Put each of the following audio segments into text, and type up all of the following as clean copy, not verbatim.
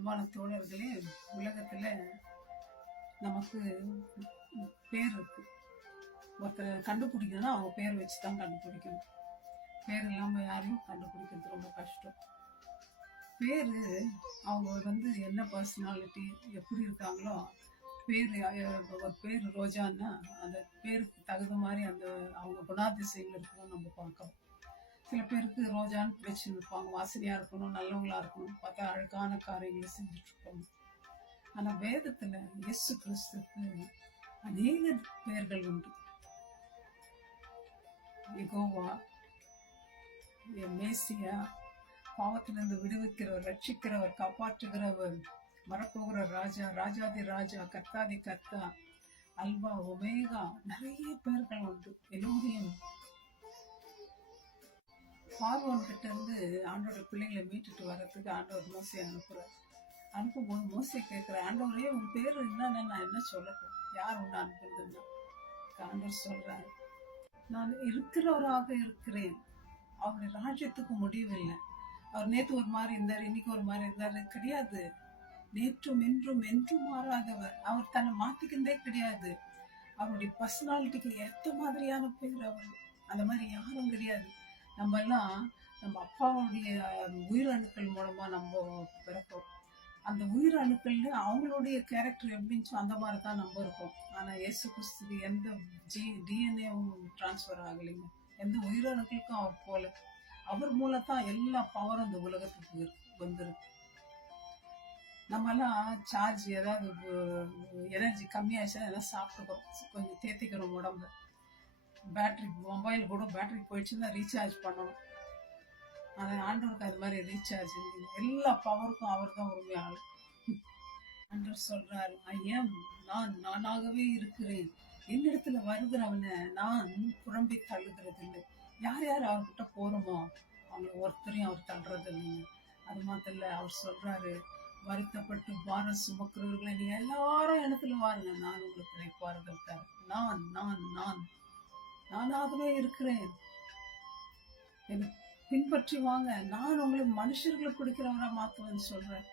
அன்பான தோழர்களே, உலகத்துல நமக்கு பேர் இருக்கு. ஒருத்தர் கண்டுபிடிக்கணும்னா அவங்க பேர் வச்சுதான் கண்டுபிடிக்கணும். பேர் இல்லாம யாரையும் கண்டுபிடிக்கிறது ரொம்ப கஷ்டம். பேரு அவங்க என்ன பர்சனாலிட்டி எப்படி இருக்காங்களோ, ஒரு பேர் ரோஜான்னா அந்த பேருக்கு தகுந்த மாதிரி அந்த அவங்க குணாதிசயங்கள் இருக்கணும் நம்ம பார்க்கணும். சில பேருக்கு ரோஜான்னு பிடிச்சுன்னு இருப்பாங்க, வாசனையா இருக்கணும், நல்லவங்களா இருக்கணும், பார்த்தா அழகான காரியங்களை செஞ்சுட்டு இருப்பாங்க. ஆனா வேதத்துல இயேசு கிறிஸ்துக்கு அநேக பெயர்கள் உண்டு. யெகோவா, மேசியா, பாவத்திலிருந்து விடுவிக்கிறவர், ரட்சிக்கிறவர், காப்பாற்றுகிறவர், வரப்போகிற ராஜா, ராஜாதி ராஜா, கர்த்தாதி கர்த்தா, அல்பா ஒமேகா, நிறைய பேர்கள் உண்டு. எல்லோரையும் பார்வோன் கிட்ட இருந்து ஆண்டோட பிள்ளைங்களை மீட்டுட்டு வர்றதுக்கு ஆண்டவர் மோசையை அனுப்புறாரு. அனுப்பும்போது மோசை கேட்கிற, ஆண்டவரே உன் பேரு என்னன்னு நான் என்ன சொல்லட்டும், யார் உன்னை அனுப்புறதுன்னா ஆண்டவர் சொல்றாரு, நான் இருக்கிறவராக இருக்கிறேன். அவருடைய ராஜ்யத்துக்கு முடிவில்லை. அவர் நேற்று ஒரு மாதிரி இருந்தார், இன்னைக்கு ஒரு மாதிரி இருந்தாரு கிடையாது. நேற்றும் இன்றும் என்றும் மாறாதவர். அவர் தன்னை மாத்திக்கின்றே கிடையாது. அவருடைய பர்சனாலிட்டிக்கு ஏற்ற மாதிரியான பேர் அவர். அந்த மாதிரி யாரும் கிடையாது. நம்ம எல்லாம் நம்ம அப்பாவுடைய உயிரணுக்கள் மூலமா நம்ம பிறப்போம். அந்த உயிரணுக்கள்ல அவங்களுடைய கேரக்டர் எப்படின்னு அந்த மாதிரி தான் நம்ம இருக்கோம். ஆனா இயேசு கிறிஸ்துக்கு எந்த டிஎன்ஏவும் டிரான்ஸ்ஃபர் ஆகலைங்க. எந்த உயிரணுக்களுக்கும் அவர் போல. அவர் மூலத்தான் எல்லா பவரும் இந்த உலகத்துக்கு வந்துருக்கு. நம்ம எல்லாம் சார்ஜ் ஏதாவது எனர்ஜி கம்மியாச்சுன்னா எல்லாம் சாப்பிட்டுக்கிறோம், கொஞ்சம் தேத்திக்கிறோம் உடம்பு. பேட்டரி மொபைல் கூட பேட்டரி போயிடுச்சுன்னா ரீசார்ஜ் பண்ணணும். ஆனால் ஆண்டவருக்கு அது மாதிரி ரீசார்ஜ் இல்லைங்க. எல்லா பவருக்கும் அவர் தான் உரிமையாளர். ஆண்டவர் சொல்றாரு, ஐயம் நான் நானாகவே இருக்கிறேன். என்னிடத்துல வருகிறவனை நான் புறம்பி தள்ளுகிறது இல்லை. யார் யார் அவர்கிட்ட போறோமோ அவங்க ஒருத்தரையும் அவர் தள்ளுறது இல்லைங்க. அது மாத்திரம் இல்ல, அவர் சொல்றாரு, வருத்தப்பட்டு பாரம் சுமக்கிறவர்களை நீங்க எல்லாரும் இடத்துல வாருங்க, நான் உங்களுக்கு இணைப்பார்கள் தர. நான் நான் நான் நானாகவே இருக்கிறேன், எனக்கு பின்பற்றி வாங்க, நான் உங்களுக்கு மனுஷர்களை பிடிக்கிறவரா மாத்துவேன்னு சொல்றேன்.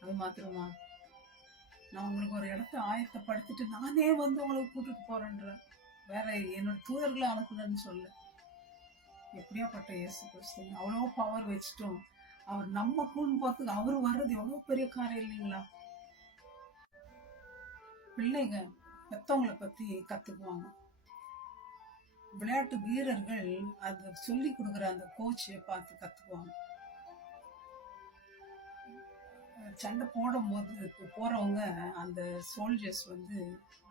அது மாத்திரமா, நான் உங்களுக்கு ஒரு இடத்த ஆயத்தப்படுத்திட்டு நானே உங்களுக்கு கூட்டிட்டு போறேன்ற, வேற என்னோட தூதர்களை அனுப்புனேன்னு சொல்ல. எப்படியாப்பட்ட இயேசு கிறிஸ்து, அவ்வளோ பவர் வச்சுட்டோம். அவர் நம்ம கூண்டு போறதுக்கு அவர் வர்றது எவ்வளவு பெரிய காரியம் இல்லைங்களா? பிள்ளைங்க பெத்தவங்களை பத்தி கத்துக்குவாங்க. விளையாட்டு வீரர்கள் அது சொல்லி கொடுக்குற அந்த கோச்சை பார்த்து கத்துக்குவாங்க. சண்டை போடும் போது போறவங்க அந்த சோல்ஜர்ஸ்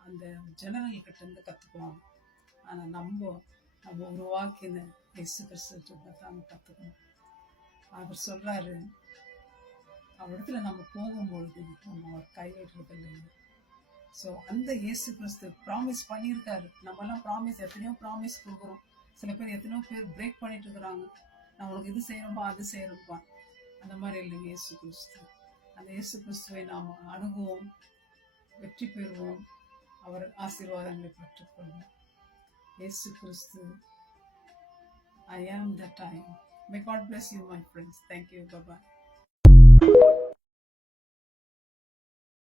அந்த ஜெனரல் கிட்ட இருந்து கத்துக்குவாங்க. ஆனா நம்ம உருவாக்கின இயேசு கிறிஸ்துவ தான் கத்துக்கணும். அவர் சொல்றாரு, அவரிடத்துல நம்ம போகும்பொழுது நம்ம அவர் கைவிடுறது இல்லைங்க. ஸோ அந்த இயேசு கிறிஸ்து ப்ராமிஸ் பண்ணியிருக்காரு. நம்மலாம் ப்ராமிஸ் எத்தனையோ ப்ராமிஸ் கொடுக்குறோம். சில பேர் எத்தனையோ பேர் பிரேக் பண்ணிட்டு இருக்கிறாங்க. நான் உனக்கு இது செய்யறோம்பா அது செய்யறோம்பா. அந்த மாதிரி இல்லைங்க இயேசு கிறிஸ்து. அந்த இயேசு கிறிஸ்துவை நாம் அணுகுவோம், வெற்றி பெறுவோம், அவர் ஆசீர்வாதங்களை பெற்றுக்கொள்வோம். இயேசு கிறிஸ்து, I am that I am. May God bless you, my friends. Thank you. Bye-bye.